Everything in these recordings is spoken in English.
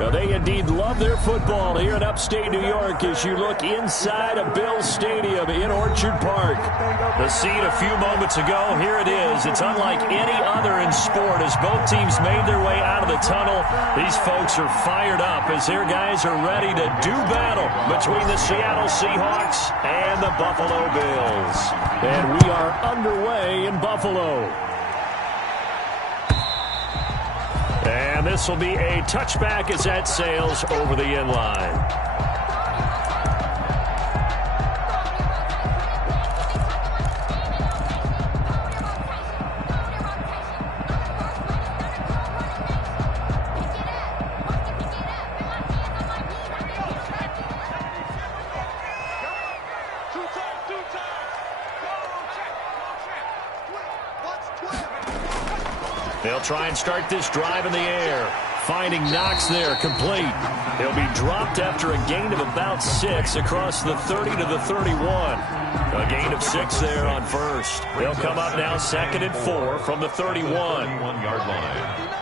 Well, they indeed love their football here in upstate New York as you look inside of Bills Stadium in Orchard Park. The scene a few moments ago, here it is. It's unlike any other in sport as both teams made their way out of the tunnel. These folks are fired up as their guys are ready to do battle between the Seattle Seahawks and the Buffalo Bills. And we are underway in Buffalo. And this will be a touchback as that sails over the end line. They'll try and start this drive in the air. Finding Knox there, complete. He'll be dropped after a gain of about 6 across the 30 to the 31. A gain of 6 there on first. They'll come up now 2nd and 4 from the 31-yard line.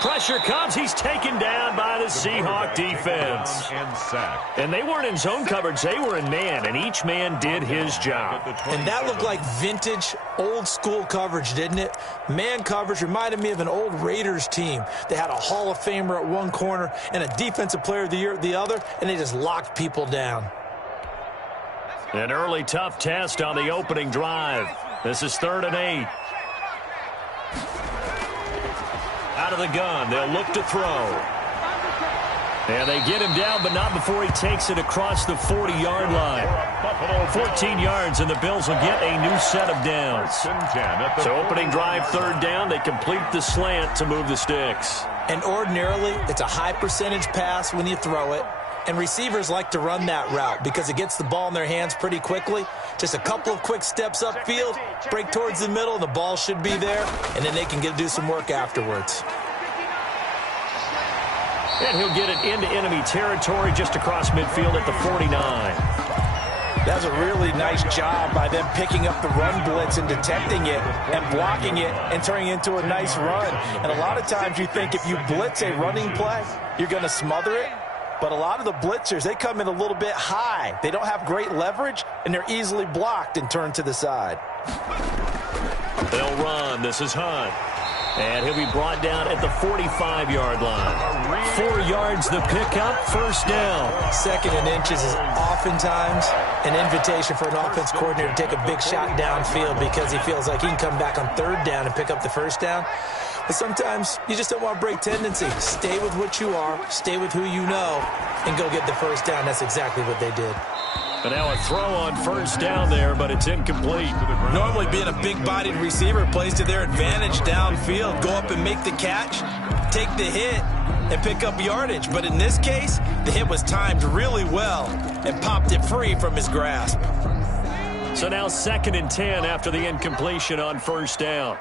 Pressure comes. He's taken down by the Seahawk defense. And they weren't in zone coverage. They were in man, and each man did his job. And that looked like vintage, old-school coverage, didn't it? Man coverage reminded me of an old Raiders team. They had a Hall of Famer at one corner and a Defensive Player of the Year at the other, and they just locked people down. An early tough test on the opening drive. This is 3rd and 8. Out of the gun, they'll look to throw. And they get him down, but not before he takes it across the 40-yard line. 14 yards, and the Bills will get a new set of downs. So opening drive, 3rd down, they complete the slant to move the sticks. And ordinarily, it's a high percentage pass when you throw it. And receivers like to run that route because it gets the ball in their hands pretty quickly. Just a couple of quick steps upfield, break towards the middle, and the ball should be there, and then they can do some work afterwards. And he'll get it into enemy territory just across midfield at the 49. That's a really nice job by them picking up the run blitz and detecting it and blocking it and turning it into a nice run. And a lot of times you think if you blitz a running play, you're going to smother it. But a lot of the blitzers, they come in a little bit high. They don't have great leverage, and they're easily blocked and turned to the side. They'll run. This is Hunt. And he'll be brought down at the 45-yard line. 4 yards the pickup, 1st down. 2nd and inches is oftentimes an invitation for an offense coordinator to take a big shot downfield because he feels like he can come back on 3rd down and pick up the 1st down. But sometimes you just don't want to break tendency. Stay with what you are, stay with who you know, and go get the 1st down. That's exactly what they did. And now a throw on 1st down there, but it's incomplete. Normally being a big-bodied receiver plays to their advantage downfield. Go up and make the catch, take the hit, and pick up yardage. But in this case, the hit was timed really well and popped it free from his grasp. So now 2nd and 10 after the incompletion on 1st down.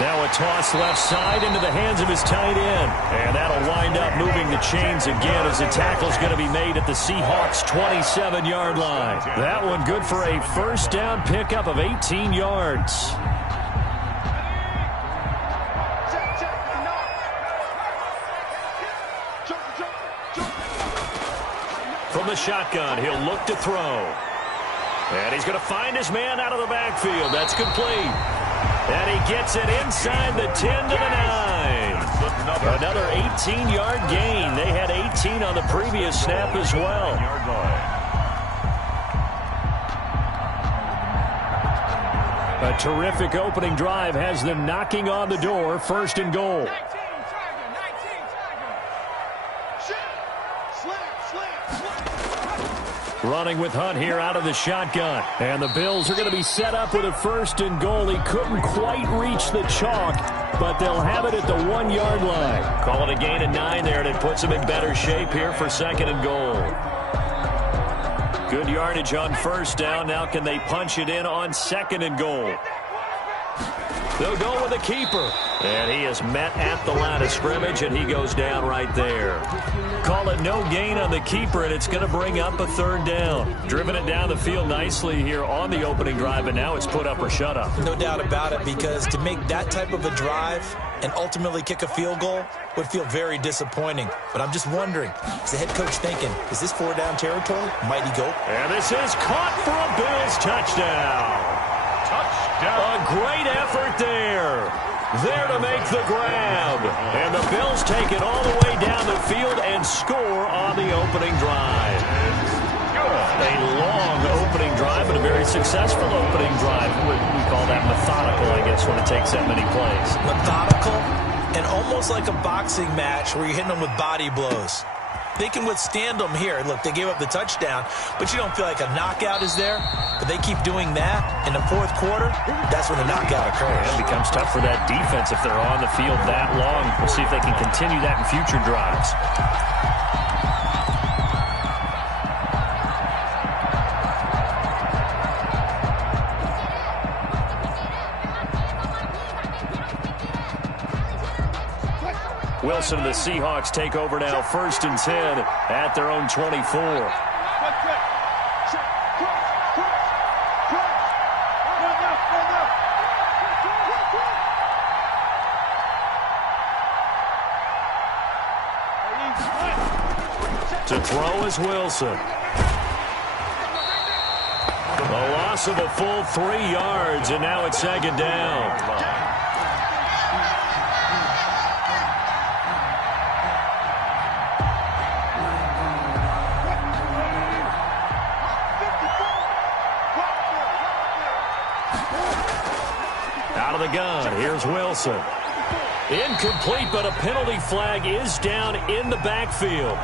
Now a toss left side into the hands of his tight end. And that'll wind up moving the chains again as the tackle's going to be made at the Seahawks' 27-yard line. That one good for a 1st down pickup of 18 yards. From the shotgun, he'll look to throw. And he's going to find his man out of the backfield. That's complete. And he gets it inside the 10 to the 9. Another 18-yard gain. They had 18 on the previous snap as well. A terrific opening drive has them knocking on the door. 1st and goal. Running with Hunt here out of the shotgun. And the Bills are going to be set up with a 1st and goal. He couldn't quite reach the chalk, but they'll have it at the 1-yard line. Call it a gain of 9 there, and it puts them in better shape here for 2nd and goal. Good yardage on 1st down. Now can they punch it in on 2nd and goal? They'll go with a keeper. And he is met at the line of scrimmage, and he goes down right there. Call it no gain on the keeper, and it's going to bring up a third down. Driven it down the field nicely here on the opening drive, and now it's put up or shut up. No doubt about it, because to make that type of a drive and ultimately kick a field goal would feel very disappointing. But I'm just wondering, is the head coach thinking, is this 4-down territory? Might he go? And this is caught for a Bills touchdown. A great effort there. There to make the grab. And the Bills take it all the way down the field and score on the opening drive. A long opening drive, but a very successful opening drive. We call that methodical, I guess, when it takes that many plays. Methodical and almost like a boxing match where you're hitting them with body blows. They can withstand them here. Look, they gave up the touchdown, but you don't feel like a knockout is there. But they keep doing that in the fourth quarter. That's when the knockout occurs. It becomes tough for that defense if they're on the field that long. We'll see if they can continue that in future drives. Wilson and the Seahawks take over now, 1st and 10 at their own 24. To throw is Wilson. A loss of a full 3 yards, and now it's 2nd down. The gun. Here's Wilson. Incomplete, but a penalty flag is down in the backfield.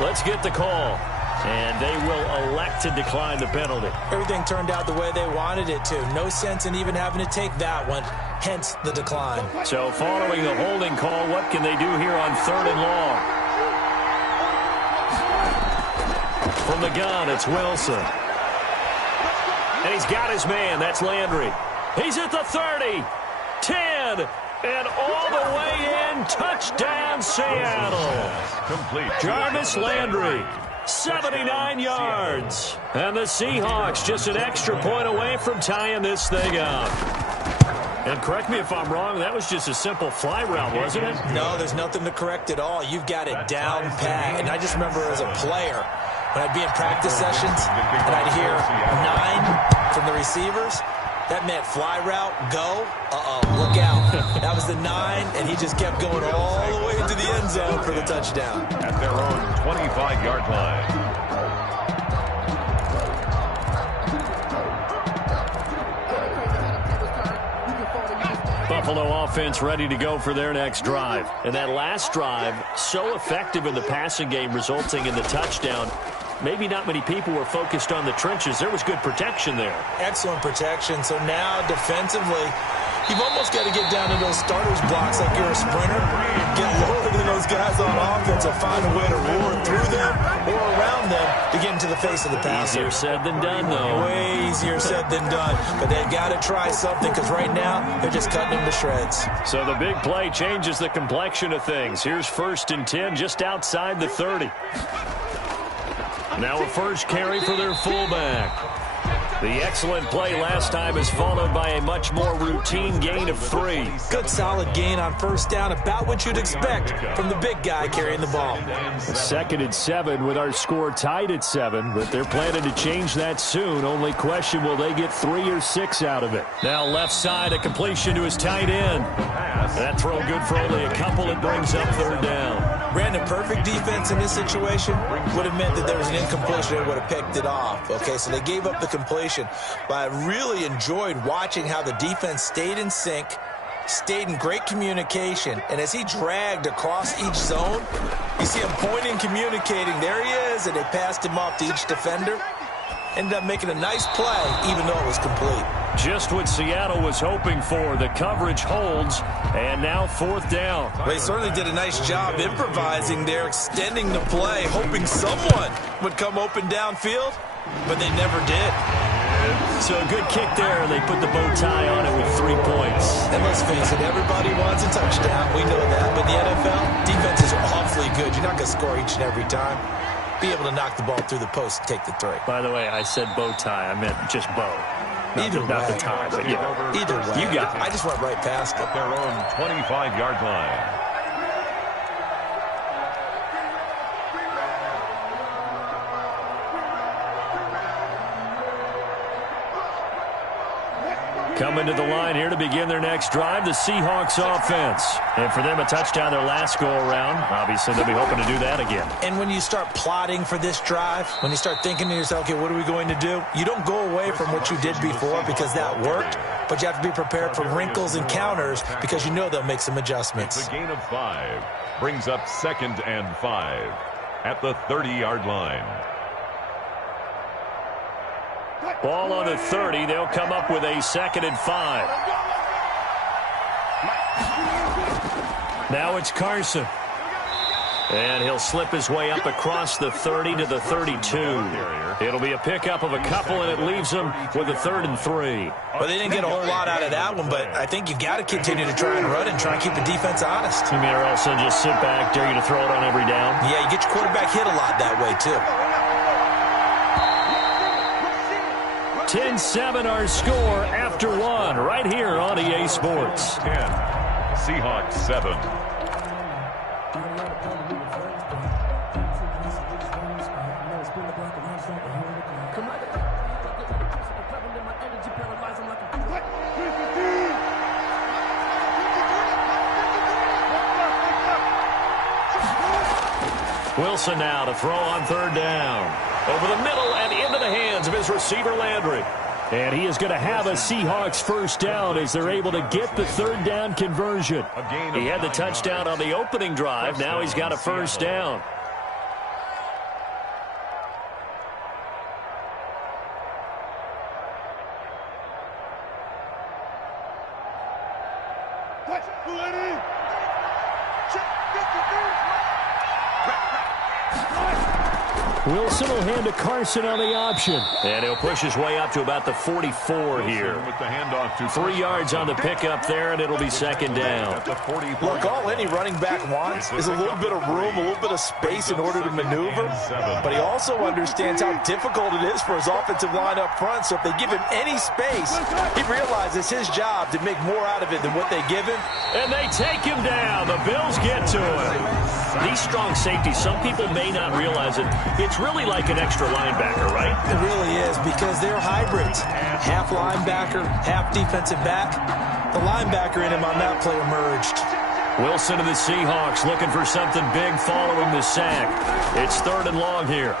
Let's get the call. And they will elect to decline the penalty. Everything turned out the way they wanted it to. No sense in even having to take that one. Hence the decline. So following the holding call, what can they do here on 3rd and long? From the gun, it's Wilson. And he's got his man. That's Landry. He's at the 30, 10, and all the way in. Touchdown, Seattle. Complete. Jarvis Landry, 79 yards. And the Seahawks just an extra point away from tying this thing up. And correct me if I'm wrong, that was just a simple fly route, wasn't it? No, there's nothing to correct at all. You've got it down pat. And I just remember as a player, when I'd be in practice sessions, and I'd hear 9 from the receivers, that meant fly route, go, look out. That was the 9, and he just kept going all the way into the end zone for the touchdown. At their own 25-yard line. Buffalo offense ready to go for their next drive. And that last drive, so effective in the passing game, resulting in the touchdown. Maybe not many people were focused on the trenches. There was good protection there. Excellent protection. So now defensively, you've almost got to get down to those starters blocks like you're a sprinter. Get lower than those guys on offense or find a way to roar through them or around them to get into the face of the passer. Easier said than done, though. Way easier said than done. But they've got to try something because right now they're just cutting them to shreds. So the big play changes the complexion of things. Here's 1st and 10 just outside the 30. Now a first carry for their fullback. The excellent play last time is followed by a much more routine gain of 3. Good solid gain on 1st down, about what you'd expect from the big guy carrying the ball. 2nd and 7 with our score tied at 7, but they're planning to change that soon. Only question, will they get 3 or 6 out of it? Now left side, a completion to his tight end. That throw good for only a couple. It brings up 3rd down. Brandon, perfect defense in this situation would have meant that there was an incompletion and would have picked it off. Okay, so they gave up the completion. But I really enjoyed watching how the defense stayed in sync, stayed in great communication, and as he dragged across each zone, you see him pointing, communicating. There he is, and they passed him off to each defender. Ended up making a nice play, even though it was complete. Just what Seattle was hoping for. The coverage holds, and now 4th down. They certainly did a nice job improvising there, extending the play, hoping someone would come open downfield, but they never did. So a good kick there, and they put the bow tie on it with 3 points. And let's face it, everybody wants a touchdown. We know that. But the NFL, defense is awfully good. You're not going to score each and every time. Be able to knock the ball through the post and take the 3. By the way, I said bow tie. I meant just bow. Not the tie, but yeah. Either way. You got it. I just went right past it. Their own 25-yard line. Coming to the line here to begin their next drive, the Seahawks offense. And for them, a touchdown their last go-around. Obviously, they'll be hoping to do that again. And when you start plotting for this drive, when you start thinking to yourself, okay, what are we going to do? You don't go away from what you did before because that worked, but you have to be prepared for wrinkles and counters because you know they'll make some adjustments. It's a gain of 5. Brings up 2nd and 5 at the 30-yard line. Ball on the 30. They'll come up with a 2nd and 5. Now it's Carson. And he'll slip his way up across the 30 to the 32. It'll be a pickup of a couple, and it leaves them with a 3rd and 3. Well, they didn't get a whole lot out of that one, but I think you got to continue to try and run and try and keep the defense honest. You mean, or else they'll just sit back, dare you to throw it on every down? Yeah, you get your quarterback hit a lot that way, too. 10-7 our score after 1 right here on EA Sports. 10. Seahawks 7. Wilson now to throw on 3rd down. Over the middle and into the hands of his receiver, Landry. And he is going to have a Seahawks 1st down as they're able to get the 3rd down conversion. He had the touchdown on the opening drive. Now he's got a 1st down. Wilson will hand to Carson on the option. And he'll push his way up to about the 44 here. 3 yards on the pickup there, and it'll be 2nd down. Look, all any running back wants is a little bit of room, a little bit of space in order to maneuver. But he also understands how difficult it is for his offensive line up front. So if they give him any space, he realizes his job to make more out of it than what they give him. And they take him down. The Bills get to him. These strong safeties, some people may not realize it. It's really like an extra linebacker, right? It really is, because they're hybrids. Half linebacker, half defensive back. The linebacker in him on that play emerged. Wilson of the Seahawks looking for something big following the sack. It's 3rd and long here.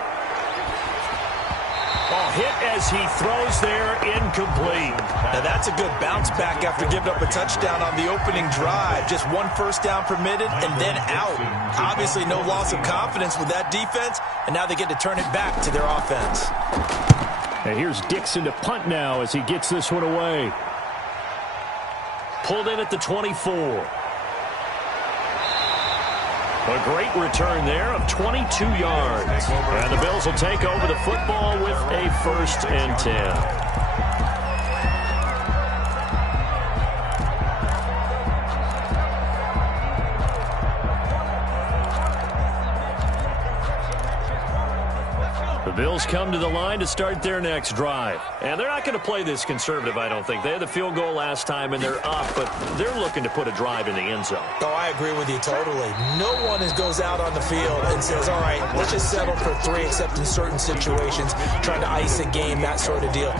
Hit as he throws there, incomplete. Now that's a good bounce back after giving up a touchdown on the opening drive. Just 1 1st down permitted and then out. Obviously no loss of confidence with that defense, and now they get to turn it back to their offense. And here's Dixon to punt now as he gets this one away. Pulled in at the 24. A great return there of 22 yards. And the Bills will take over the football with a 1st and 10. The Bills come to the line to start their next drive. And they're not going to play this conservative, I don't think. They had the field goal last time, and they're up, but they're looking to put a drive in the end zone. Oh, I agree with you totally. No one goes out on the field and says, all right, let's just settle for 3, except in certain situations, trying to ice a game, that sort of deal.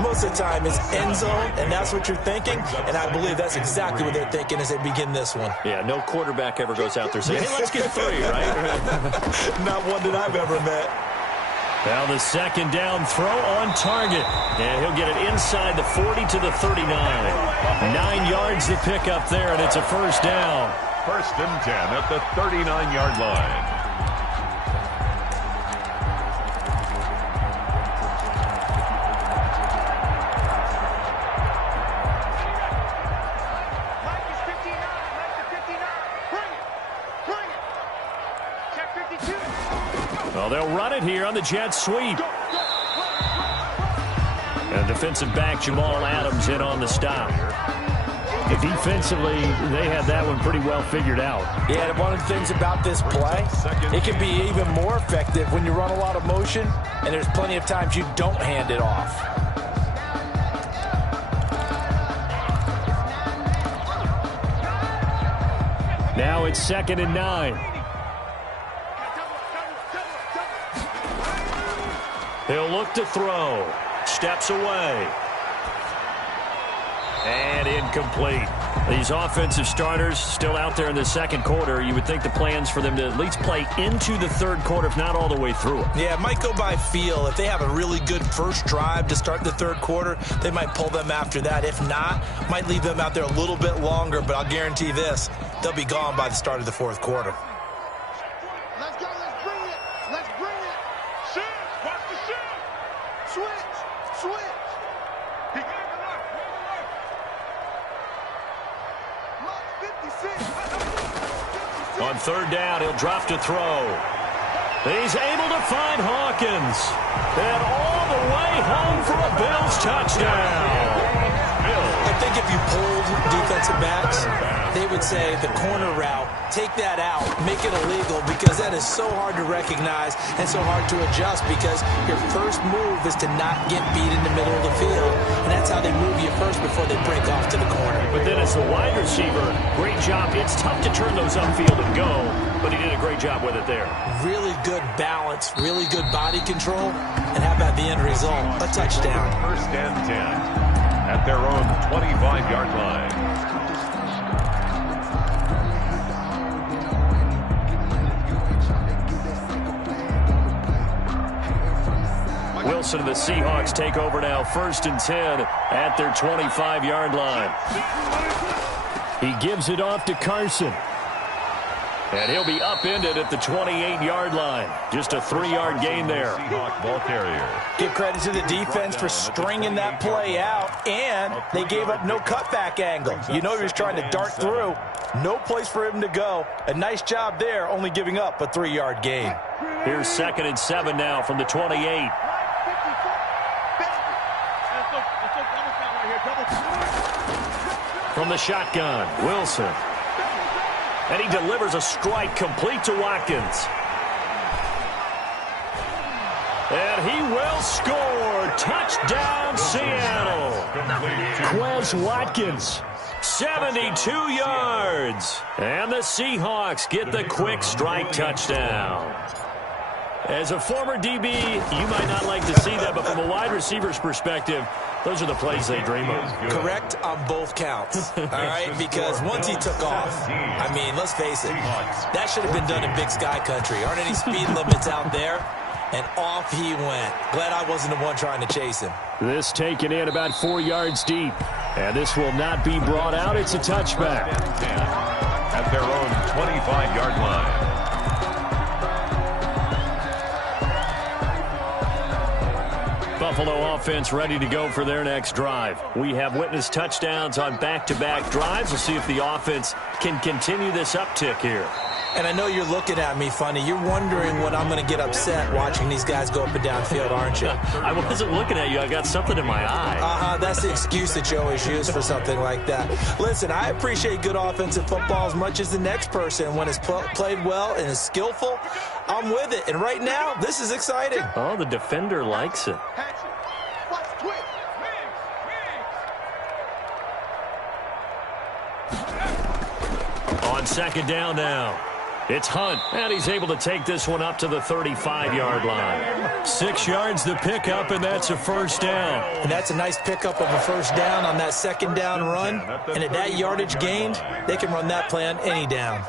Most of the time, it's end zone, and that's what you're thinking, and I believe that's exactly what they're thinking as they begin this one. Yeah, no quarterback ever goes out there saying, hey, let's get 3, right? Not one that I've ever met. Now the 2nd down throw on target. And he'll get it inside the 40 to the 39. 9 yards to pick up there, and it's a 1st down. 1st and 10 at the 39-yard line. Well, they'll run it here on the jet sweep. And defensive back Jamal Adams in on the stop. Defensively, they had that one pretty well figured out. Yeah, and one of the things about this play, it can be even more effective when you run a lot of motion, and there's plenty of times you don't hand it off. Now it's 2nd and 9. He'll look to throw. Steps away. And incomplete. These offensive starters still out there in the second quarter. You would think the plans for them to at least play into the third quarter, if not all the way through it. Yeah, it might go by feel. If they have a really good first drive to start the third quarter, they might pull them after that. If not, might leave them out there a little bit longer, but I'll guarantee this, they'll be gone by the start of the fourth quarter. Let's go, let's bring it. Let's bring it. Shoot, watch the shoot. Switch. He gave it up. On third down, he'll drop to throw. He's able to find Hawkins. And all the way home for a Bills touchdown. I think if you pulled defensive backs, they would say the corner route, take that out, make it illegal, because that is so hard to recognize and so hard to adjust, because your first move is to not get beat in the middle of the field, and that's how they move you first before they break off to the corner. But then as the wide receiver, great job. It's tough to turn those upfield and go, but he did a great job with it there. Really good balance, really good body control, and how about the end result? A touchdown. 1st and 10 at their own 25-yard line. Wilson and the Seahawks take over now, 1st and 10 at their 25-yard line. He gives it off to Carson. And he'll be upended at the 28-yard line. Just a 3-yard gain there. Seahawk ball carrier. Give credit to the defense for stringing that play out, and they gave up no cutback angle. You know he was trying to dart through. No place for him to go. A nice job there, only giving up a 3-yard gain. Here's 2nd and 7 now from the 28. From the shotgun, Wilson. And he delivers a strike complete to Watkins. And he will score. Touchdown, Seattle. Quez Watkins, 72 yards. And the Seahawks get the quick strike touchdown. As a former DB, you might not like to see that, but from a wide receiver's perspective, those are the plays they dream of. Correct on both counts, all right? Because once he took off, I mean, let's face it, that should have been done in Big Sky Country. Aren't any speed limits out there? And off he went. Glad I wasn't the one trying to chase him. This taken in about 4 yards deep. And this will not be brought out. It's a touchback. At their own 25-yard line. Buffalo offense ready to go for their next drive. We have witnessed touchdowns on back-to-back drives. We'll see if the offense can continue this uptick here. And I know you're looking at me funny. You're wondering when I'm going to get upset watching these guys go up and down field, aren't you? I wasn't looking at you. I got something in my eye. That's the excuse that you always use for something like that. Listen, I appreciate good offensive football as much as the next person. When it's played well and is skillful, I'm with it. And right now, this is exciting. Oh, the defender likes it. On 2nd down now, it's Hunt, and he's able to take this one up to the 35-yard line. 6 yards the pickup, and that's a 1st down. And that's a nice pickup of a 1st down on that 2nd down run. And at that yardage gained, they can run that play on any down.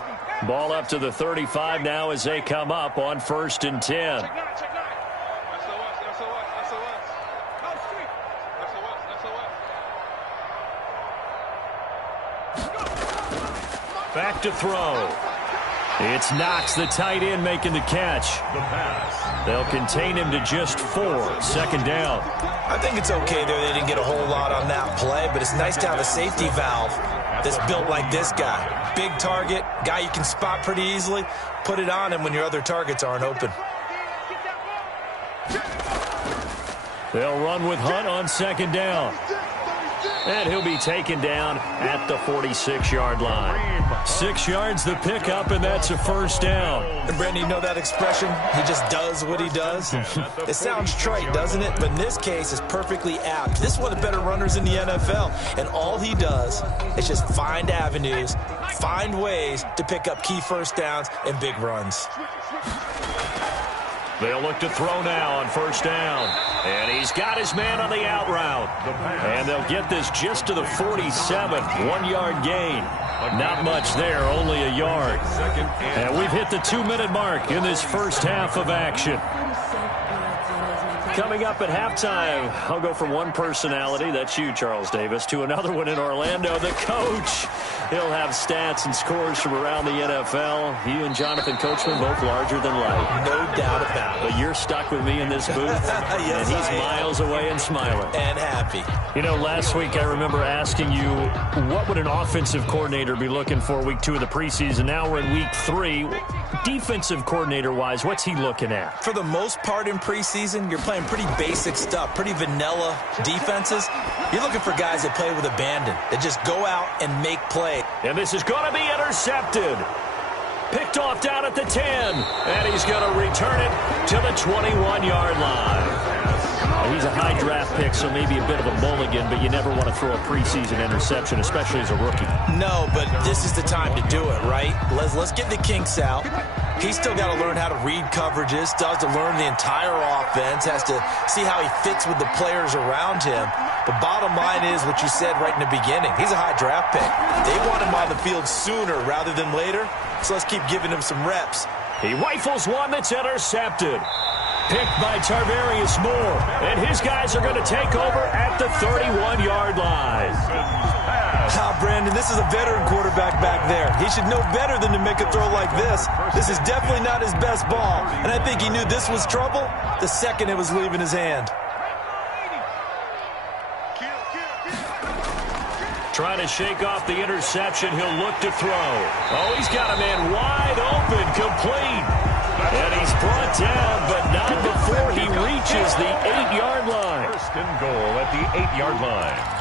Ball up to the 35 now as they come up on 1st and 10. Back to throw. It's Knox, the tight end, making the catch. The pass. They'll contain him to just 4. 2nd down. I think it's okay there. They didn't get a whole lot on that play, but it's nice to have a safety valve that's built like this guy. Big target, guy you can spot pretty easily. Put it on him when your other targets aren't open. They'll run with Hunt on 2nd down. And he'll be taken down at the 46-yard line. 6 yards the pickup, and that's a first down. And Brandon, you know that expression? He just does what he does. It sounds trite, doesn't it? But in this case, it's perfectly apt. This is one of the better runners in the NFL. And all he does is just find avenues, find ways to pick up key first downs and big runs. They'll look to throw now on first down. And he's got his man on the out route. And they'll get this just to the 47. 1-yard gain. Not much there, only a yard. And we've hit the 2-minute mark in this first half of action. Coming up at halftime, I'll go from one personality, that's you, Charles Davis, to another one in Orlando, the coach. He'll have stats and scores from around the NFL. He and Jonathan Coachman both larger than life. No doubt about it. But you're stuck with me in this booth, yes, and he's miles away and smiling. And happy. You know, last week I remember asking you, what would an offensive coordinator be looking for week 2 of the preseason? Now we're in week 3. Defensive coordinator-wise, what's he looking at? For the most part in preseason, you're playing pretty basic stuff, pretty vanilla defenses. You're looking for guys that play with abandon, that just go out and make plays. And this is going to be intercepted. Picked off down at the 10. And he's going to return it to the 21-yard line. He's a high draft pick, so maybe a bit of a mulligan, but you never want to throw a preseason interception, especially as a rookie. No, but this is the time to do it, right? Let's get the kinks out. He's still got to learn how to read coverages, still has to learn the entire offense, has to see how he fits with the players around him. But bottom line is what you said right in the beginning. He's a high draft pick. They want him on the field sooner rather than later, so let's keep giving him some reps. He rifles one that's intercepted. Picked by Tarvarius Moore. And his guys are going to take over at the 31-yard line. Brandon, this is a veteran quarterback back there. He should know better than to make a throw like this. This is definitely not his best ball. And I think he knew this was trouble the second it was leaving his hand. Trying to shake off the interception. He'll look to throw. Oh, he's got a man wide open, complete. And he's brought down, but not before he reaches the 8-yard line. First and goal at the 8-yard line.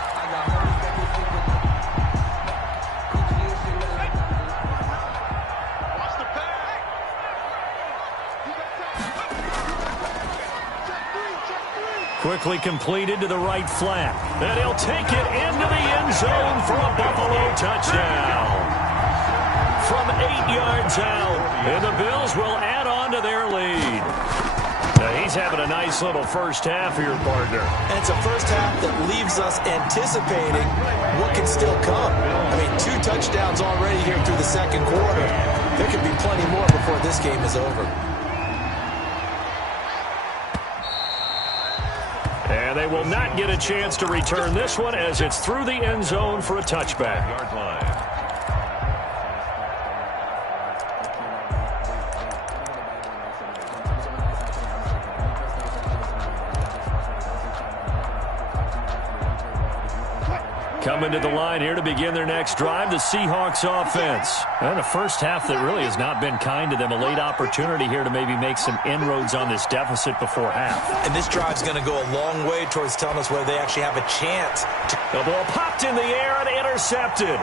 Quickly completed to the right flat. And he'll take it into the end zone for a Buffalo touchdown. From 8 yards out, and the Bills will add on to their lead. Now he's having a nice little first half here, partner. And it's a first half that leaves us anticipating what can still come. I mean, 2 touchdowns already here through the second quarter. There could be plenty more before this game is over. And they will not get a chance to return this one as it's through the end zone for a touchback. Yard line. Coming to the line here to begin their next drive, the Seahawks offense. And a first half that really has not been kind to them. A late opportunity here to maybe make some inroads on this deficit before half. And this drive's going to go a long way towards telling us whether they actually have a chance. The ball popped in the air and intercepted.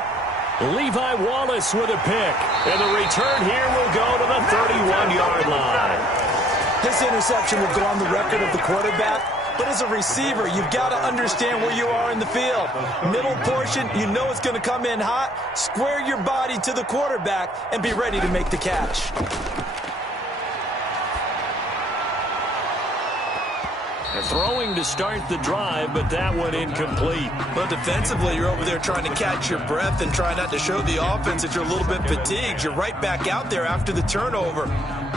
Levi Wallace with a pick. And the return here will go to the 31-yard line. This interception will go on the record of the quarterback. But as a receiver, you've got to understand where you are in the field. Middle portion, you know it's going to come in hot. Square your body to the quarterback and be ready to make the catch. Throwing to start the drive, but that one incomplete. But defensively, you're over there trying to catch your breath and try not to show the offense that you're a little bit fatigued. You're right back out there after the turnover.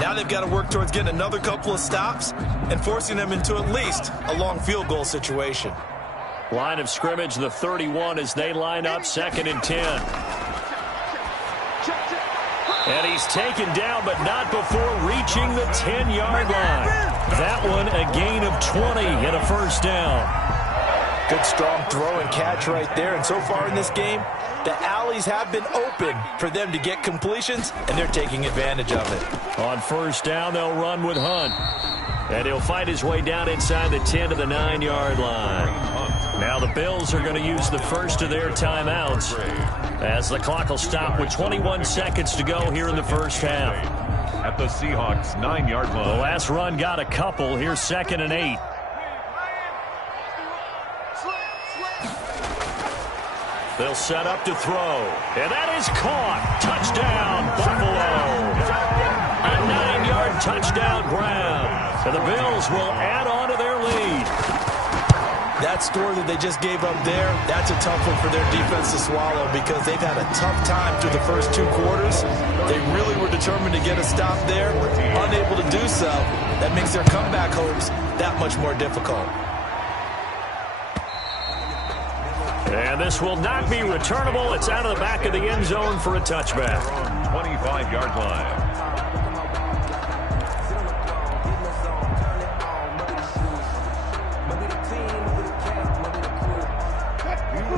Now they've got to work towards getting another couple of stops and forcing them into at least a long field goal situation. Line of scrimmage, the 31 as they line up, 2nd and 10. And he's taken down, but not before reaching the 10-yard line. That one a gain of 20 and a first down. Good strong throw and catch right there. And so far in this game, the alleys have been open for them to get completions, and they're taking advantage of it. On first down, they'll run with Hunt. And he'll fight his way down inside the 10 to the 9-yard line. Now the Bills are going to use the first of their timeouts as the clock will stop with 21 seconds to go here in the first half. At the Seahawks 9-yard line. The last run got a couple. Here's 2nd and 8. They'll set up to throw. And that is caught. Touchdown, Buffalo. A 9-yard touchdown grab. And the Bills will add on to their lead. That score that they just gave up there, that's a tough one for their defense to swallow because they've had a tough time through the first 2 quarters. They really were determined to get a stop there, unable to do so. That makes their comeback hopes that much more difficult. And this will not be returnable. It's out of the back of the end zone for a touchback. 25-yard line.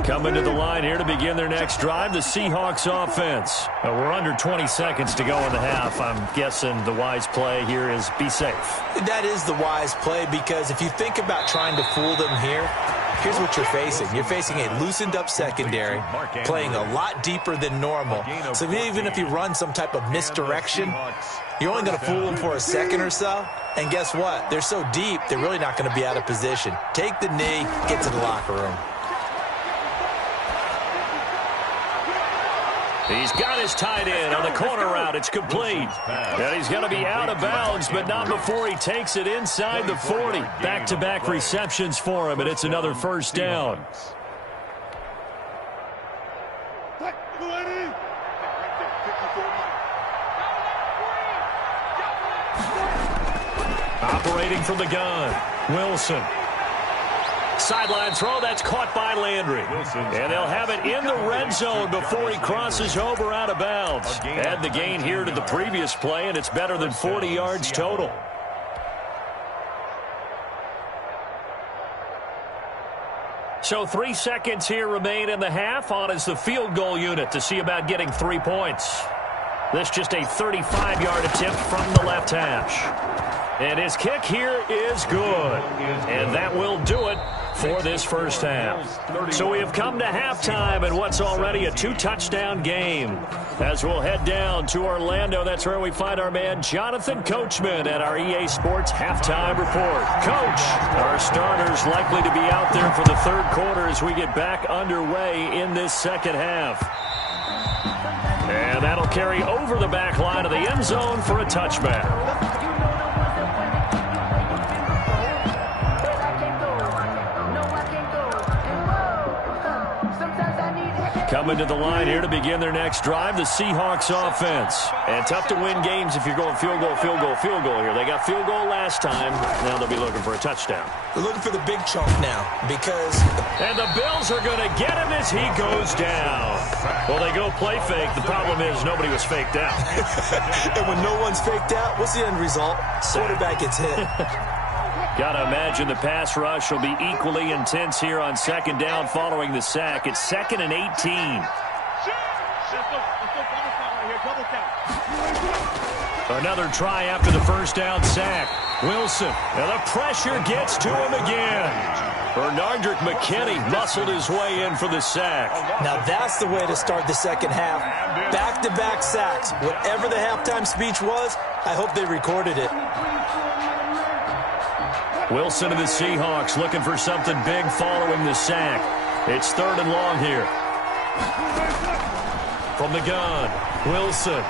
Coming to the line here to begin their next drive, the Seahawks offense. We're under 20 seconds to go in the half. I'm guessing the wise play here is be safe. That is the wise play because if you think about trying to fool them here, here's what you're facing. You're facing a loosened up secondary, playing a lot deeper than normal. So even if you run some type of misdirection, you're only going to fool them for a second or so. And guess what? They're so deep, they're really not going to be out of position. Take the knee, get to the locker room. He's got his tight end on the corner route. It's complete. And he's going to be out of bounds, but not before he takes it inside the 40. Back-to-back receptions for him, and it's another first down. Operating from the gun, Wilson. Sideline throw, that's caught by Landry. And they'll have it in the red zone before he crosses over out of bounds. Add the gain here to the previous play, and it's better than 40 yards total. So 3 seconds here remain in the half. On is the field goal unit to see about getting 3 points. This just a 35-yard attempt from the left hash. And his kick here is good. And that will do it for this first half. So we have come to halftime in what's already a 2-touchdown game. As we'll head down to Orlando, that's where we find our man Jonathan Coachman at our EA Sports Halftime Report. Coach, our starters likely to be out there for the third quarter as we get back underway in this second half. And that'll carry over the back line of the end zone for a touchback. Coming to the line here to begin their next drive, the Seahawks offense. And tough to win games if you're going field goal, field goal, field goal here. They got field goal last time. Now they'll be looking for a touchdown. They're looking for the big chunk now because... And the Bills are going to get him as he goes down. Well, they go play fake. The problem is nobody was faked out. And when no one's faked out, what's the end result? Quarterback gets hit. Got to imagine the pass rush will be equally intense here on second down following the sack. It's 2nd and 18. Another try after the first down sack. Wilson, and the pressure gets to him again. Bernardrick McKinney muscled his way in for the sack. Now that's the way to start the second half. Back-to-back sacks. Whatever the halftime speech was, I hope they recorded it. Wilson of the Seahawks looking for something big following the sack. It's 3rd and long here. From the gun, Wilson.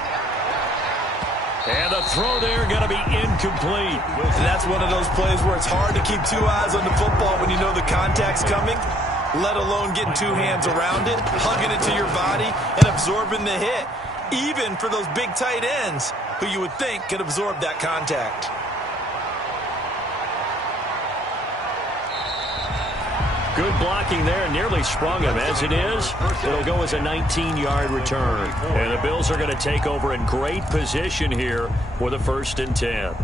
And the throw there going to be incomplete. And that's one of those plays where it's hard to keep 2 eyes on the football when you know the contact's coming, let alone getting 2 hands around it, hugging it to your body, and absorbing the hit. Even for those big tight ends who you would think could absorb that contact. Good blocking there, nearly sprung him. As it is, it'll go as a 19-yard return. And the Bills are going to take over in great position here with a 1st and 10.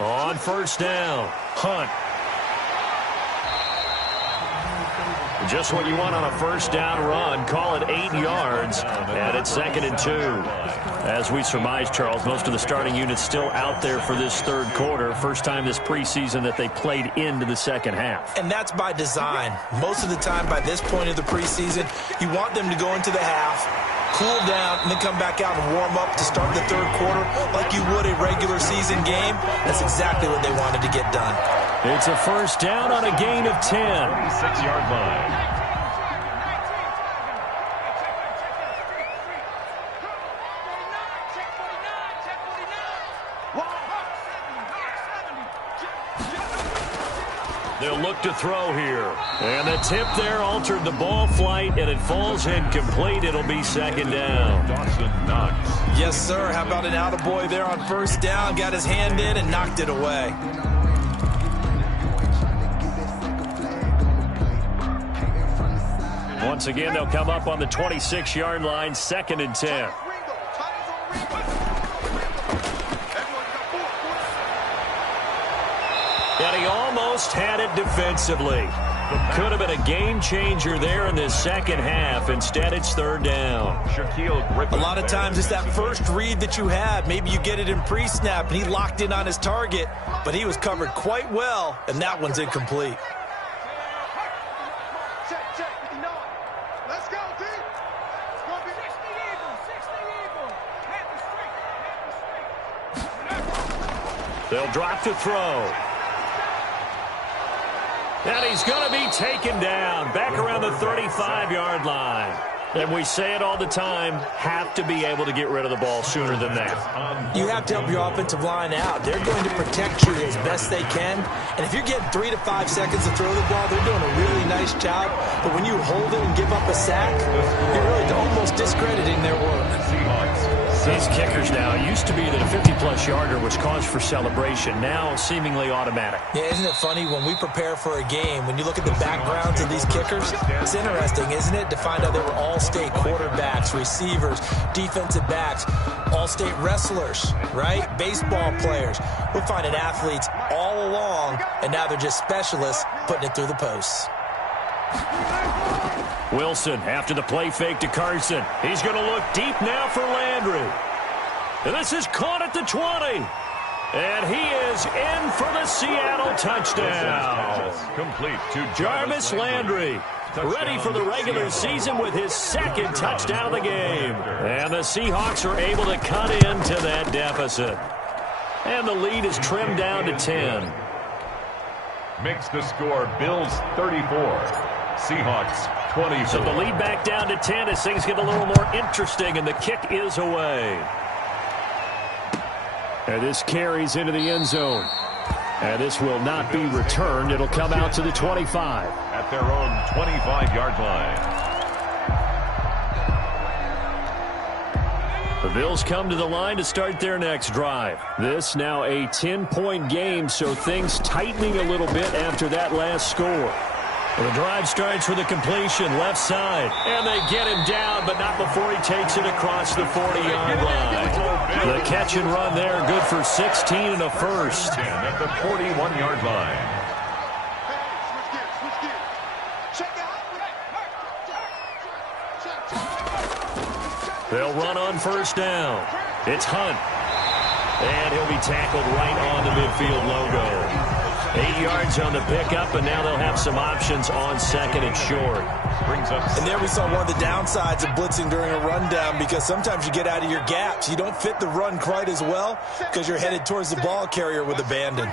On 1st down, Hunt. Just what you want on a first down run. Call it 8 yards, and it's 2nd and 2. As we surmise, Charles, most of the starting units still out there for this third quarter. First time this preseason that they played into the second half. And that's by design. Most of the time by this point of the preseason, you want them to go into the half, cool down, and then come back out and warm up to start the third quarter like you would a regular season game. That's exactly what they wanted to get done. It's a first down on a gain of 10. 6-yard line. They'll look to throw here. And the tip there altered the ball flight, and it falls incomplete. It'll be 2nd down. Dawson Knox. Yes, sir. How about an attaboy there on first down? Got his hand in and knocked it away. Once again, they'll come up on the 26-yard line, 2nd and 10. And he almost had it defensively. Could have been a game changer there in this second half. Instead, it's 3rd down. Shaquille Griffin. A lot of times it's that first read that you had. Maybe you get it in pre-snap, and he locked in on his target, but he was covered quite well, and that one's incomplete. Let's go, D. They'll drop to throw. And he's going to be taken down back around the 35-yard line. And we say it all the time, have to be able to get rid of the ball sooner than that. You have to help your offensive line out. They're going to protect you as best they can. And if you're getting 3 to 5 seconds to throw the ball, they're doing a really nice job. But when you hold it and give up a sack, you're really almost discrediting their work. These kickers now, it used to be that a 50-plus yarder was cause for celebration. Now seemingly automatic. Yeah, isn't it funny when we prepare for a game, when you look at the backgrounds of these kickers, it's interesting, isn't it, to find out they were all-state quarterbacks, receivers, defensive backs, all-state wrestlers, right? Baseball players. We're finding athletes all along, and now they're just specialists putting it through the posts. Wilson after the play fake to Carson. He's going to look deep now for Landry. And this is caught at the 20. And he is in for the Seattle touchdown. Complete to Jarvis Landry. Ready for the regular season with his 2nd touchdown of the game. And the Seahawks are able to cut into that deficit. And the lead is trimmed down to 10. Makes the score Bills 34. Seahawks 24. So the lead back down to 10 as things get a little more interesting, and the kick is away. And this carries into the end zone. And this will not be returned. It'll come out to the 25. At their own 25-yard line. The Bills come to the line to start their next drive. This now a 10-point game, so things tightening a little bit after that last score. The drive starts with a completion left side. And they get him down, but not before he takes it across the 40-yard line. The catch and run there, good for 16 and a first. At the 41-yard line. They'll run on first down. It's Hunt. And he'll be tackled right on the midfield logo. 8 yards on the pickup, and now they'll have some options on 2nd and short. And there we saw one of the downsides of blitzing during a rundown, because sometimes you get out of your gaps. You don't fit the run quite as well because you're headed towards the ball carrier with abandon.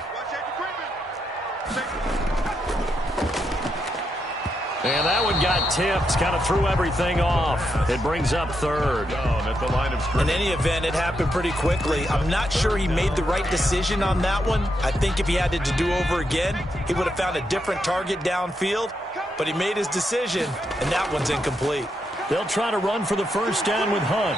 And that one got tipped, kind of threw everything off. It brings up 3rd. Down at the line of In any event, it happened pretty quickly. I'm not sure he made the right decision on that one. I think if he had it to do over again, he would have found a different target downfield. But he made his decision, and that one's incomplete. They'll try to run for the first down with Hunt.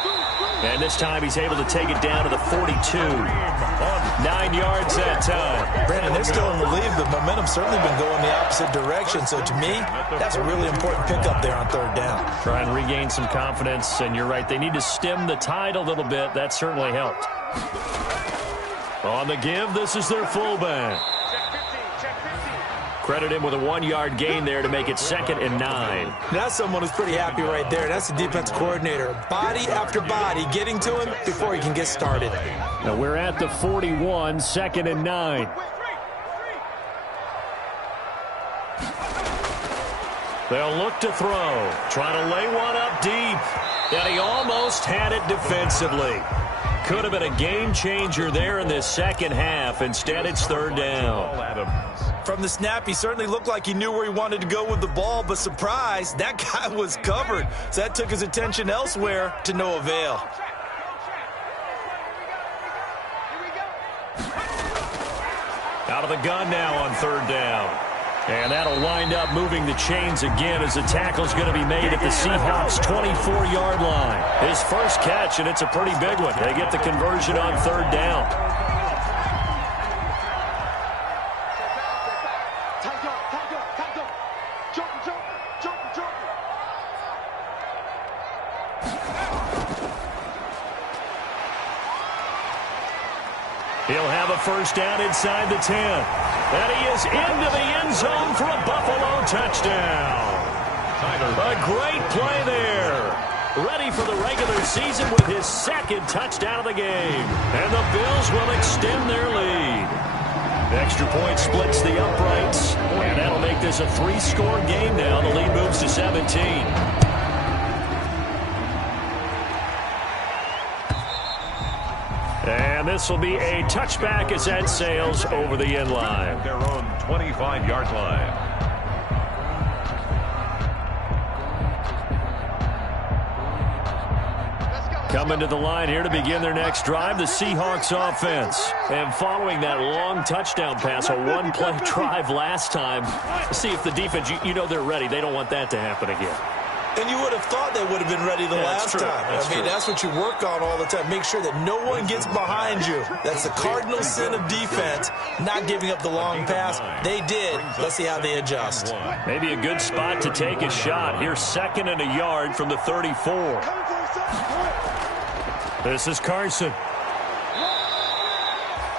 And this time he's able to take it down to the 42. 9 yards that time. Brandon, they're still in the lead. The momentum's certainly been going the opposite direction. So to me, that's a really important pickup there on 3rd down. Try and regain some confidence. And you're right, they need to stem the tide a little bit. That certainly helped. On the give, this is their fullback. Credit him with a 1-yard gain there to make it 2nd and 9. That's someone who's pretty happy right there. That's the defense coordinator. Body after body getting to him before he can get started. Now we're at the 41, 2nd and 9. They'll look to throw. Trying to lay one up deep. And he almost had it defensively. Could have been a game changer there in this second half. Instead, it's 3rd down. From the snap, he certainly looked like he knew where he wanted to go with the ball, but surprise, that guy was covered. So that took his attention elsewhere to no avail. Out of the gun now on 3rd down. And that'll wind up moving the chains again as the tackle's going to be made at the Seahawks' 24-yard line. His first catch, and it's a pretty big one. They get the conversion on 3rd down. He'll have a first down inside the 10. And he is into the end zone for a Buffalo touchdown. A great play there. Ready for the regular season with his 2nd touchdown of the game. And the Bills will extend their lead. The extra point splits the uprights. And that'll make this a 3-score game now. The lead moves to 17. And this will be a touchback as that sails over the end line. Their own 25-yard line. Coming to the line here to begin their next drive, the Seahawks offense. And following that long touchdown pass, a 1-play drive last time, see if the defense, you know they're ready. They don't want that to happen again. And you would have thought they would have been ready the last time. I mean, that's what you work on all the time. Make sure that no one gets behind you. That's the cardinal sin of defense, not giving up the long pass. They did. Let's see how they adjust. Maybe a good spot to take a shot. Here's 2nd and a yard from the 34. This is Carson.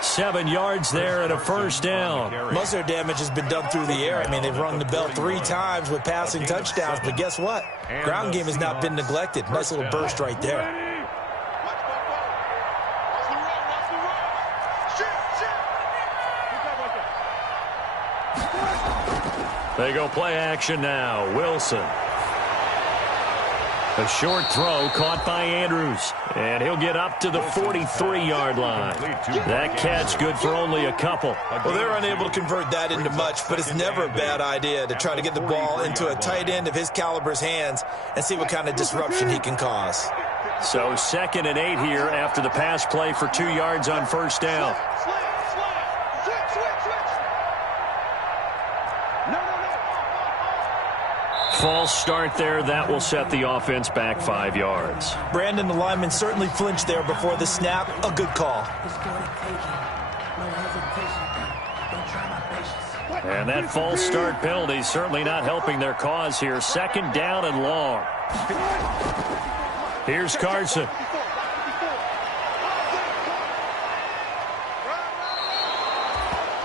7 yards there and a first down. Most of their damage has been done through the air. I mean, they've rung the bell 3 times with passing touchdowns, but guess what? Ground game has not been neglected. Nice little burst right there. They go play action now. Wilson. A short throw caught by Andrews. And he'll get up to the 43-yard line. That catch good for only a couple. Well, they're unable to convert that into much, but it's never a bad idea to try to get the ball into a tight end of his caliber's hands and see what kind of disruption he can cause. So 2nd and 8 here after the pass play for 2 yards on first down. False start there. That will set the offense back 5 yards. Brandon, the lineman, certainly flinched there before the snap. A good call. And that false start penalty certainly not helping their cause here. 2nd down and long. Here's Carson.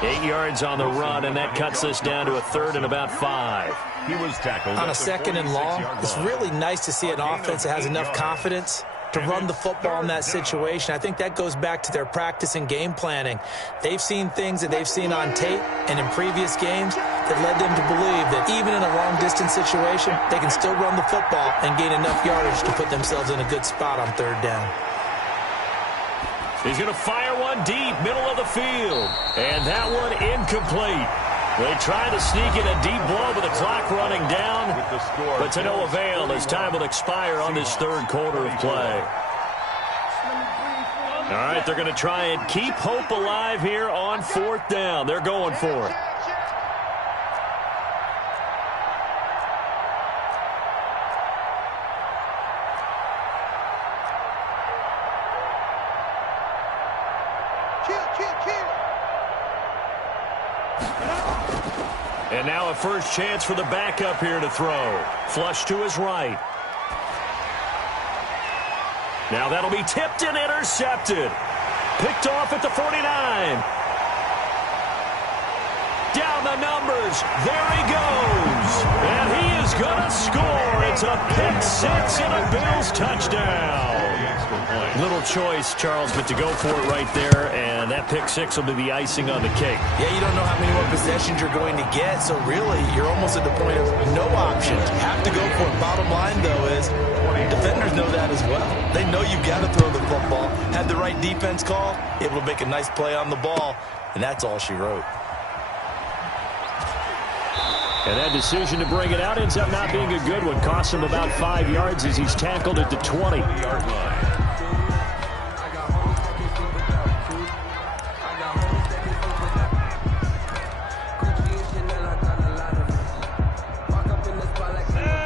Eight yards on the run, and that cuts us down to a 3rd and about 5. He was tackled on a 2nd and long. It's really nice to see an offense that has enough confidence to run the football in that situation. I think that goes back to their practice and game planning. They've seen things that they've seen on tape and in previous games that led them to believe that even in a long-distance situation, they can still run the football and gain enough yardage to put themselves in a good spot on 3rd down. He's going to fire one deep, middle of the field. And that one incomplete. They try to sneak in a deep ball with the clock running down, but to no avail as time will expire on this 3rd quarter of play. All right, they're going to try and keep hope alive here on 4th down. They're going for it. And now a first chance for the backup here to throw. Flush to his right. Now that'll be tipped and intercepted. Picked off at the 49. Down the numbers. fires. There he goes. And he is going to score. It's a pick six and a Bills touchdown. Little choice, Charles, but to go for it right there, and that pick six will be the icing on the cake. Yeah, you don't know how many more possessions you're going to get, so really you're almost at the point of no options. Have to go for it. Bottom line, though, is defenders know that as well. They know you've got to throw the football. Had the right defense call, able to make a nice play on the ball, and that's all she wrote. And that decision to bring it out ends up not being a good one. Costs him about 5 yards as he's tackled at the 20-yard line.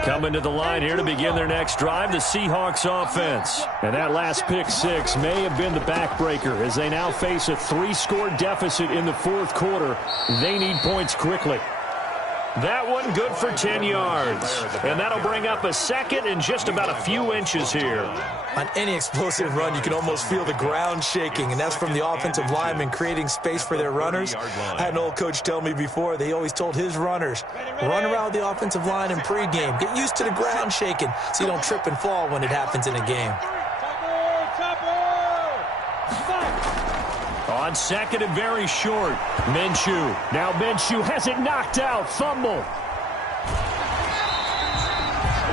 Coming to the line here to begin their next drive, the Seahawks offense. And that last pick six may have been the backbreaker as they now face a 3-score deficit in the fourth quarter. They need points quickly. That one good for 10 yards. And that'll bring up a second and just about a few inches here. On any explosive run, you can almost feel the ground shaking, and that's from the offensive linemen creating space for their runners. I had an old coach tell me before, they always told his runners, run around the offensive line in pregame. Get used to the ground shaking so you don't trip and fall when it happens in a game. On second and very short, Minshew. Now Minshew has it knocked out. Fumble.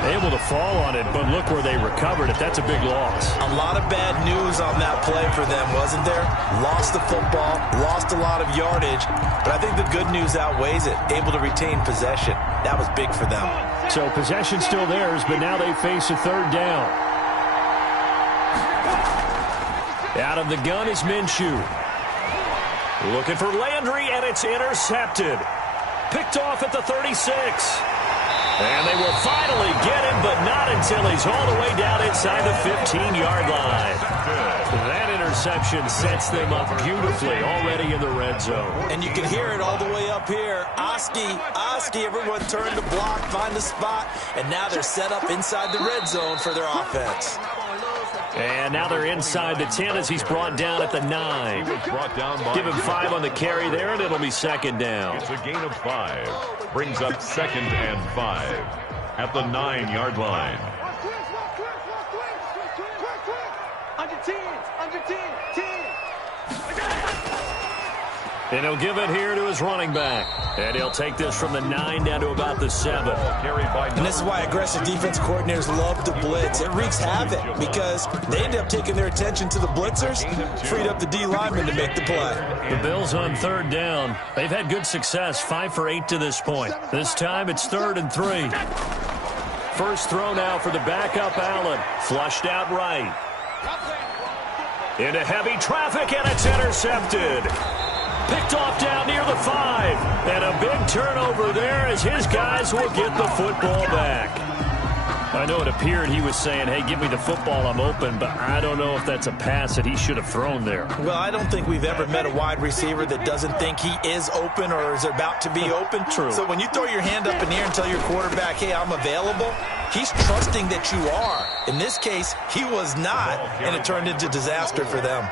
Able to fall on it, but look where they recovered it. That's a big loss. A lot of bad news on that play for them, wasn't there? Lost the football, lost a lot of yardage, but I think the good news outweighs it. Able to retain possession. That was big for them. So possession still theirs, but now they face a third down. Out of the gun is Minshew. Looking for Landry, and it's intercepted. Picked off at the 36. And they will finally get him, but not until he's all the way down inside the 15-yard line. That interception sets them up beautifully already in the red zone. And you can hear it all the way up here. Oski, everyone turned to block, find the spot, and now they're set up inside the red zone for their offense. And now they're inside the 10 as he's brought down at the 9. Give him 5 on the carry there, and it'll be second down. It's a gain of 5. Brings up second and 5 at the 9-yard line. Under 10, under 10, 10. And he'll give it here to his running back. And he'll take this from the 9 down to about the 7. And this is why aggressive defense coordinators love to blitz. It wreaks havoc because they end up taking their attention to the blitzers, freed up the D linemen to make the play. The Bills on third down. They've had good success, 5 for 8 to this point. This time it's 3rd and 3. First throw now for the backup Allen. Flushed out right. Into heavy traffic, and it's intercepted. Picked off down near the 5. And a big turnover there as his guys will get the football back. I know it appeared he was saying, hey, give me the football, I'm open, but I don't know if that's a pass that he should have thrown there. Well, I don't think we've ever met a wide receiver that doesn't think he is open or is about to be open. True. So when you throw your hand up in the air and tell your quarterback, hey, I'm available, he's trusting that you are. In this case, he was not, and it turned into disaster for them.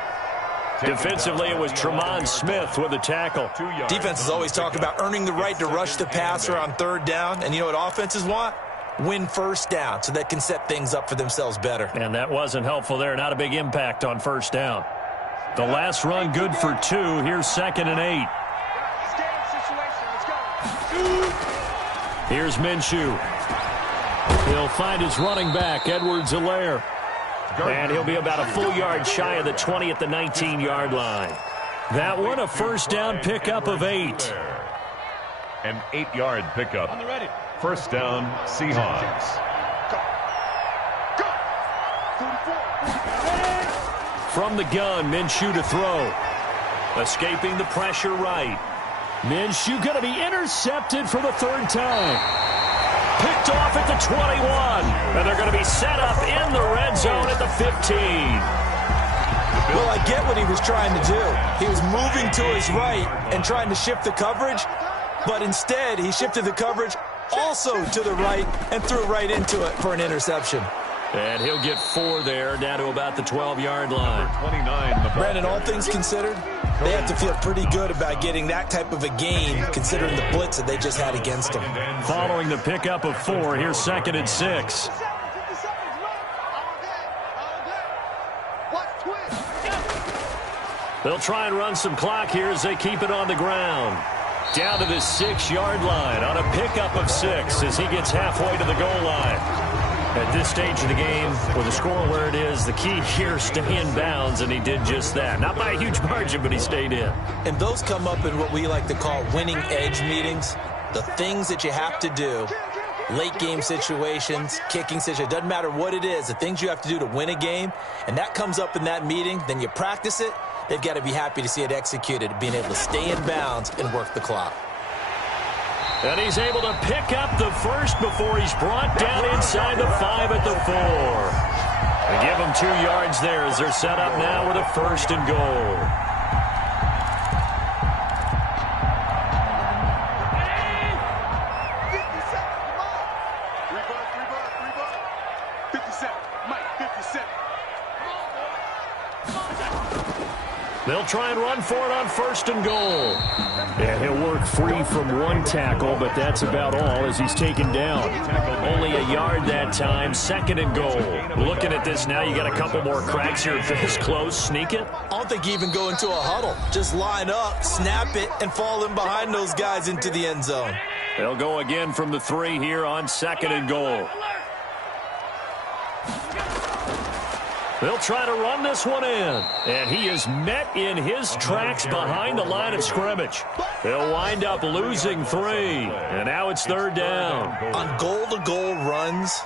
Defensively, it was Tremont Smith with the tackle. Defenses always talk about earning the right to rush the passer on third down, and you know what offenses want? Win first down so they can set things up for themselves better. And that wasn't helpful there. Not a big impact on first down. The last run good for 2. Here's 2nd and 8. Here's Minshew. He'll find his running back, Edwards-Helaire. And he'll be about a full yard shy of the 20 at the 19-yard line. That one a first down pickup of 8. An 8-yard pickup. First down, Seahawks. From the gun, Minshew to throw. Escaping the pressure right. Minshew going to be intercepted for the 3rd time. Picked off at the 21. And they're going to be set up in the red zone at the 15. Well, I get what he was trying to do. He was moving to his right and trying to shift the coverage, but instead he shifted the coverage also to the right and threw right into it for an interception. And he'll get 4 there, down to about the 12-yard line. 29. Brandon, all things considered, they have to feel pretty good about getting that type of a gain, considering the blitz that they just had against them. Following the pickup of 4, here's 2nd and 6. They'll try and run some clock here as they keep it on the ground. Down to the 6-yard line on a pickup of 6 as he gets halfway to the goal line. At this stage of the game, with the score where it is, the key here is stay in bounds, and he did just that. Not by a huge margin, but he stayed in. And those come up in what we like to call winning edge meetings. The things that you have to do, late game situations, kicking situations, doesn't matter what it is, the things you have to do to win a game, and that comes up in that meeting, then you practice it. They've got to be happy to see it executed, being able to stay in bounds and work the clock. And he's able to pick up the first before he's brought down inside the 5 at the 4. They give him 2 yards there as they're set up now with a 1st and goal. They'll try and run for it on 1st and goal. Yeah, he'll work free from 1 tackle, but that's about all as he's taken down. Only a yard that time, 2nd and goal. Looking at this now, you got a couple more cracks here. This close, sneak it. I don't think you even go into a huddle. Just line up, snap it, and fall in behind those guys into the end zone. They'll go again from the 3 here on 2nd and goal. They'll try to run this one in. And he is met in his tracks behind the line of scrimmage. They'll wind up losing 3. And now it's 3rd down. On goal-to-goal runs,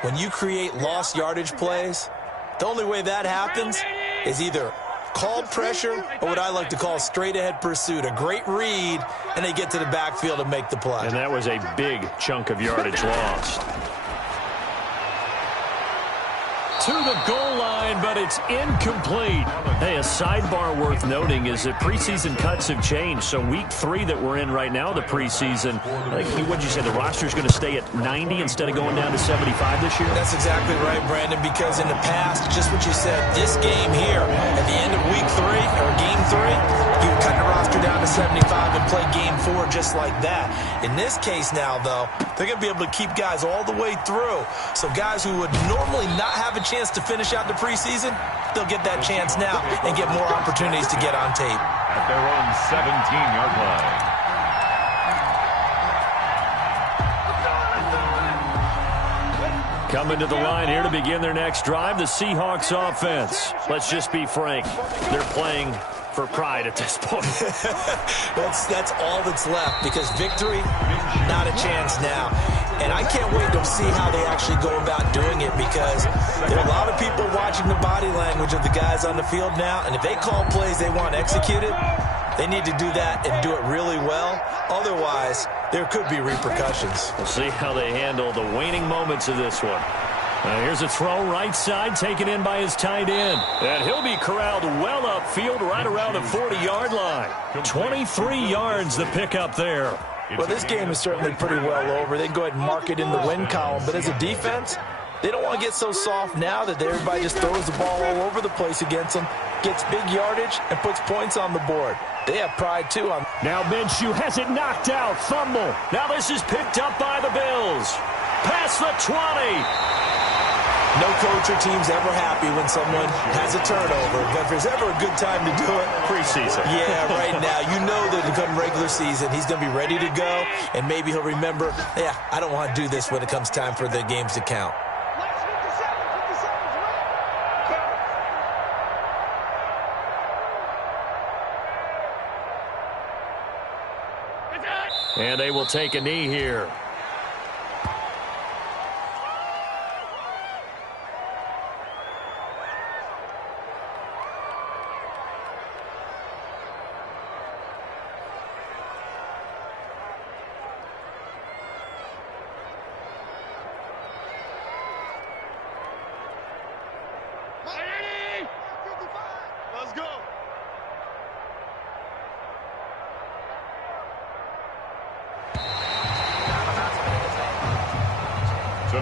when you create lost yardage plays, the only way that happens is either called pressure or what I like to call straight-ahead pursuit. A great read, and they get to the backfield and make the play. And that was a big chunk of yardage lost. To the goal line, but it's incomplete. Hey, a sidebar worth noting is that preseason cuts have changed. So week 3 that we're in right now, the preseason, what'd you say, the roster's going to stay at 90 instead of going down to 75 this year? That's exactly right, Brandon, because in the past, just what you said, this game here, at the end of week 3, or game 3, you cut the roster down to 75 and play game 4 just like that. In this case now, though, they're going to be able to keep guys all the way through. So guys who would normally not have a chance to finish out the preseason, they'll get that chance now and get more opportunities to get on tape. At their own 17-yard line. Coming to the line here to begin their next drive, the Seahawks offense. Let's just be frank. They're playing for pride at this point. That's all that's left, because victory, not a chance now. And I can't wait to see how they actually go about doing it, because there are a lot of people watching the body language of the guys on the field now, and if they call plays they want executed, they need to do that and do it really well. Otherwise, there could be repercussions. We'll see how they handle the waning moments of this one. Here's a throw right side, taken in by his tight end. And he'll be corralled well upfield right around the 40-yard line. 23 yards the pickup there. Well, this game is certainly pretty well over. They can go ahead and mark it in the win column. But as a defense, they don't want to get so soft now that everybody just throws the ball all over the place against them, gets big yardage, and puts points on the board. They have pride, too. Now Minshew has it knocked out. Fumble. Now this is picked up by the Bills. Past the 20. No coach or team's ever happy when someone has a turnover, but if there's ever a good time to do it, preseason. Yeah, right now. You know that come regular season, he's going to be ready to go, and maybe he'll remember, yeah, I don't want to do this when it comes time for the games to count. And they will take a knee here.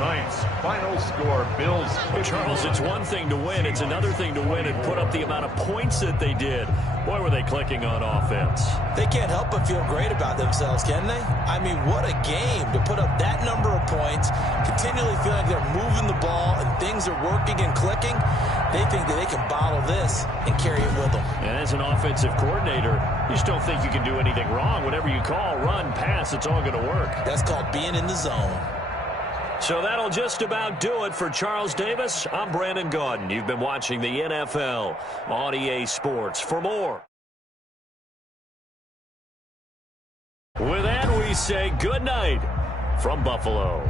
tonight's final score, Bills 51. Charles, it's one thing to win. It's another thing to win and put up the amount of points that they did. Boy, were they clicking on offense. They can't help but feel great about themselves, can they? I mean, what a game to put up that number of points, continually feeling like they're moving the ball and things are working and clicking. They think that they can bottle this and carry it with them. And as an offensive coordinator, you just don't think you can do anything wrong. Whatever you call, run, pass, it's all going to work. That's called being in the zone. So that'll just about do it for Charles Davis. I'm Brandon Gaudin. You've been watching the NFL on EA Sports. For more. With that, we say good night from Buffalo.